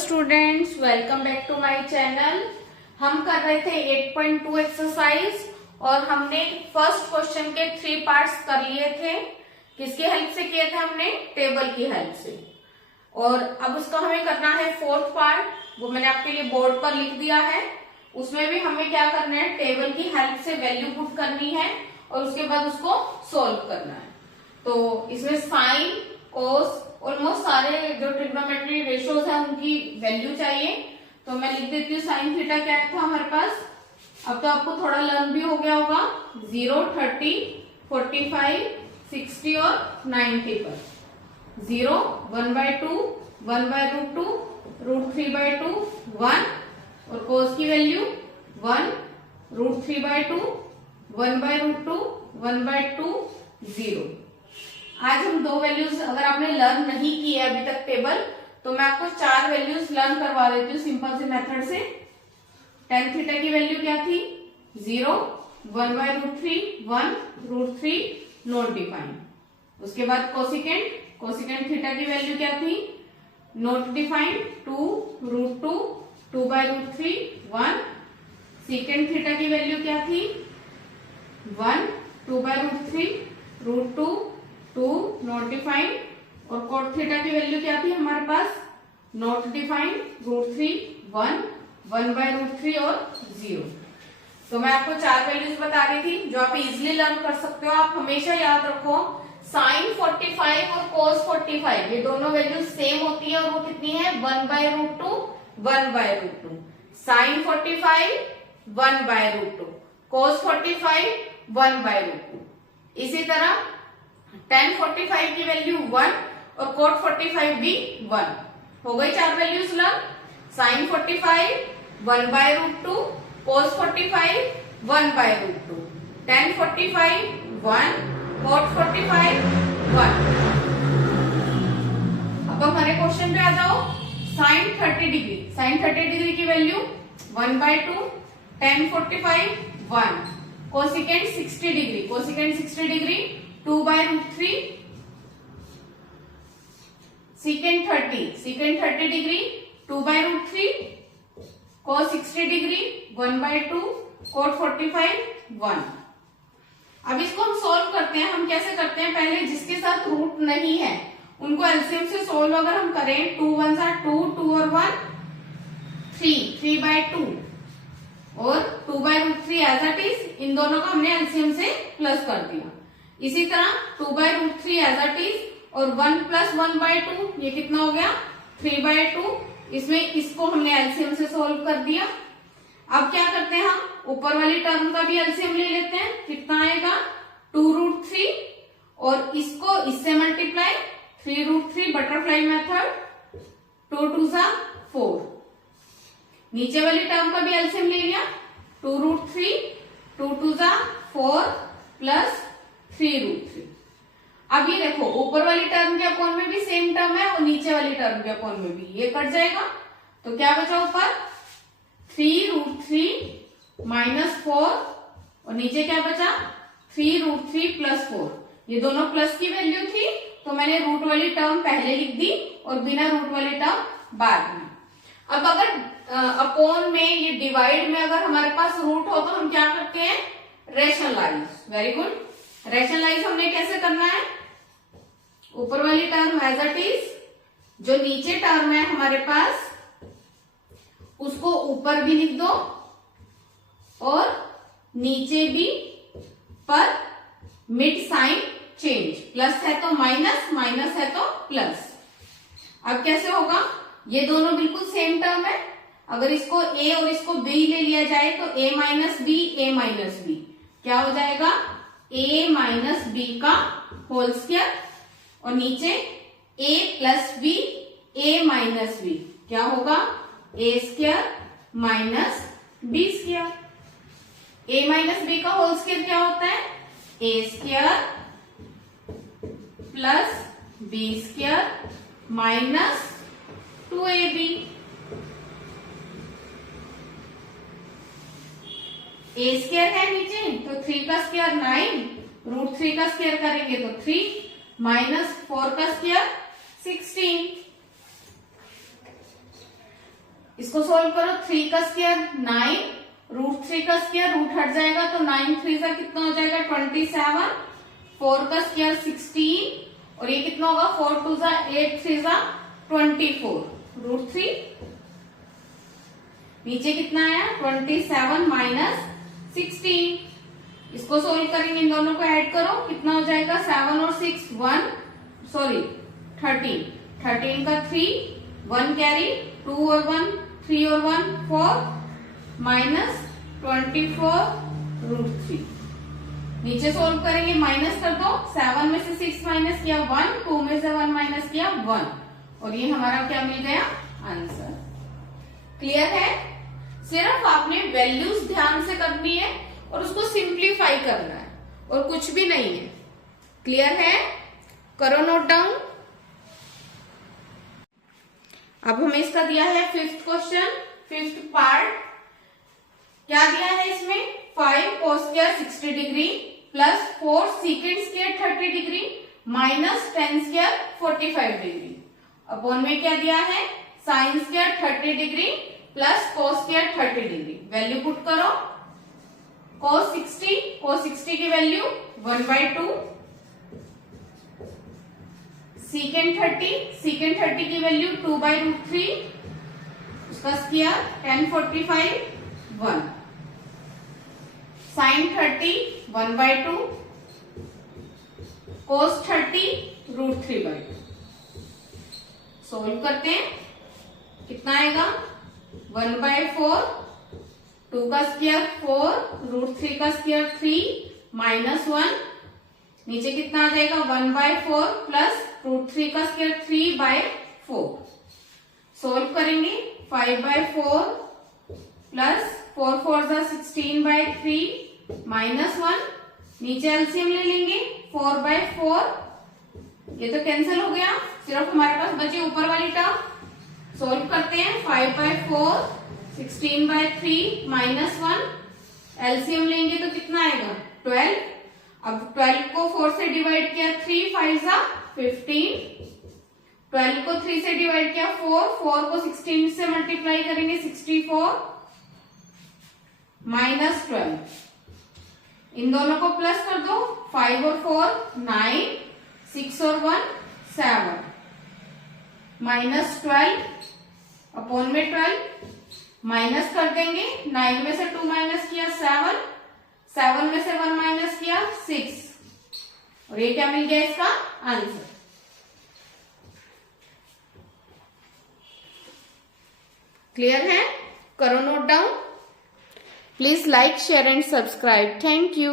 Students, welcome back to my channel. हम कर रहे थे 8.2 एक्सरसाइज और हमने फर्स्ट क्वेश्चन के 3 पार्ट्स कर लिए थे। किसके हेल्प से किए थे? हमने टेबल की हेल्प से। और अब उसका हमें करना है 4th पार्ट, वो मैंने आपके लिए बोर्ड पर लिख दिया है। उसमें भी हमें क्या करना है, टेबल की हेल्प से वैल्यू पुट करनी है और उसके बाद उसको सोल्व करना है। तो इसमें साइन, कोस, ऑलमोस्ट सारे जो ट्रिग्नोमेट्री रेशियोज है उनकी वैल्यू चाहिए। तो मैं लिख देती हूँ साइन थीटा क्या था हमारे पास। अब तो आपको थोड़ा लर्न भी हो गया होगा। 0, 30, 45, 60 और 90 पर 0, 1/2, 1/√2, √3/2, 1 और कोस की वैल्यू 1, √3/2, 1/√2, 1/2, 0। आज हम 2 वैल्यूज, अगर आपने लर्न नहीं की है अभी तक टेबल, तो मैं आपको 4 वैल्यूज लर्न करवा देती हूँ सिंपल से मेथड से। tan थीटा की वैल्यू क्या थी? 0, 1/√3, 1, √3 नॉट डिफाइंड। उसके बाद कोसिकेंट थीटा की वैल्यू क्या थी? Not defined, 2, √2, 2/√3, 1। सीकेंट थीटा की वैल्यू क्या थी? 1, 2/√3, √2, 2 नॉट डिफाइंड। और कोट थीटा की वैल्यू क्या थी हमारे पास? नॉट डिफाइंड, √3, 1, 1/√3 और 0। तो मैं आपको 4 वैल्यूज बता रही थी जो आप इजिली लर्न कर सकते हो। आप हमेशा याद रखो साइन 45 और कोस 45 ये दोनों वैल्यूज सेम होती है और वो कितनी है? 1/√2, 1/√2। साइन 45 1/√2, कोस 45 1/√2। इसी तरह tan 45 की वैल्यू 1 और कोट 45 भी 1। हो गई 4 वैल्यूज लर्न। साइन 45 1/√2, कोस 45 1/√2, tan 45 1, कोट 45 1। अब हमारे क्वेश्चन पे आ जाओ। साइन 30 डिग्री, साइन 30 डिग्री की value 1/2, tan 45 1, cosecant 60 degree, cosecant 60 degree 2/√3, secant 30 degree 2/√3, कोस 60 डिग्री 1/2, कोट 45 1। अब इसको हम सोल्व करते हैं। हम कैसे करते हैं? पहले जिसके साथ रूट नहीं है उनको एलसीएम से सोल्व अगर हम करें, 2 1 2, 2 और 1 3, 3/2 और 2/√3 एज इट इज। इन दोनों का हमने एलसीएम से प्लस कर दिया। इसी तरह 2/√3 एज इट इज और 1 + 1/2 ये कितना हो गया? 3/2। इसमें इसको हमने एलसीएम से सोल्व कर दिया। अब क्या करते हैं, हम ऊपर वाली टर्म का भी एलसीएम ले लेते हैं। कितना आएगा? 2√3 और इसको इससे मल्टीप्लाई 3√3 बटरफ्लाई मेथड, 2 2 4। नीचे वाली टर्म का भी एलसीएम ले लिया। 2√3, 2 2 4 प्लस 3√3। अब ये देखो ऊपर वाली टर्म के अपॉन में भी सेम टर्म है और नीचे वाली टर्म के अपॉन में भी, ये कट जाएगा। तो क्या बचा ऊपर? 3√3 - 4 और नीचे क्या बचा? 3√3 + 4। ये दोनों प्लस की वैल्यू थी तो मैंने रूट वाली टर्म पहले लिख दी और बिना रूट वाली टर्म बाद में। अब अगर अपॉन में ये डिवाइड में अगर हमारे पास रूट हो तो हम क्या करते हैं? रेशनलाइज। Very good. रेशनलाइज हमने कैसे करना है? ऊपर वाली टर्म एज इट इज, जो नीचे टर्म है हमारे पास उसको ऊपर भी लिख दो और नीचे भी, पर मिड साइन चेंज। प्लस है तो माइनस, माइनस है तो प्लस। अब कैसे होगा? ये दोनों बिल्कुल सेम टर्म है। अगर इसको a और इसको b ले लिया जाए तो a - b, a - b क्या हो जाएगा? a - b का होल स्क्वायर और नीचे a + b, a - b क्या होगा? a² - b²। a - b का होल स्क्वायर क्या होता है? a² + b² - 2ab। a² है नीचे तो 3 का स्क्वायर 9, √3 का स्क्वायर करेंगे तो 3 - 4 का स्क्वायर 16। इसको सोल्व करो, 3 का स्क्वायर 9, √3 का स्क्वायर, रूट हट जाएगा तो 9 3 सा कितना हो जाएगा 27, 4 का स्क्वायर 16 और ये कितना होगा 4 2 सा 8 3 सा 24, √3 नीचे कितना आया 27 माइनस 16। इसको सोल्व करेंगे, इन दोनों को ऐड करो, कितना हो जाएगा 7 और 6 13, 13 का 3, 1 कैरी, 2 और 1 3 और 1 4 माइनस 24 √3। नीचे सोल्व करेंगे, माइनस कर दो, 7 में से 6 माइनस किया 1, 2 में से 1 माइनस किया 1 और ये हमारा क्या मिल गया आंसर। क्लियर है? सिर्फ आपने वैल्यूज ध्यान से करनी है और उसको सिंप्लीफाई करना है और कुछ भी नहीं है। क्लियर है? करो नोट डाउन। अब हमें इसका दिया है 5th क्वेश्चन, 5th पार्ट। क्या दिया है इसमें 5 cos square 60 degree plus 4 secant square 30 degree minus 10 square 45 degree upon में क्या दिया है sin square 30 degree plus cos square 30 degree. Value put करो, cos 60 की वैल्यू 1/2, secant 30 की वैल्यू 2/√3, उसका स्क्वायर 10 45 1, sin 30 1/2, cos 30 √3/2। सोल्व करते हैं, कितना आएगा 1/4, 2 का स्क्वायर 4, √3 का स्क्वायर 3 माइनस 1, नीचे कितना आ जाएगा 1/4 प्लस √3 का स्क्वायर 3/4। सोल्व करेंगे, 5/4 प्लस 4 4 जा 16/3 माइनस 1, नीचे एलसीएम ले लेंगे 4/4, ये तो कैंसिल हो गया, सिर्फ हमारे पास बचे ऊपर वाली टर्म। सोल्व करते हैं, 5/4 16/3 माइनस 1, एलसीएम लेंगे तो कितना आएगा 12। अब 12 को 4 से डिवाइड किया 3 5 जा 15, 12 को 3 से डिवाइड किया 4 को 16 से मल्टीप्लाई करेंगे 64 माइनस 12, इन दोनों को प्लस कर दो, 5 और 4 9, 6 और 1 7 माइनस 12 अपॉन में 12, माइनस कर देंगे, 9 में से 2 माइनस किया 7, 7 में से 1 माइनस किया 6 और ये क्या मिल गया इसका आंसर। क्लियर है? करो note down. Please like share and subscribe. Thank you.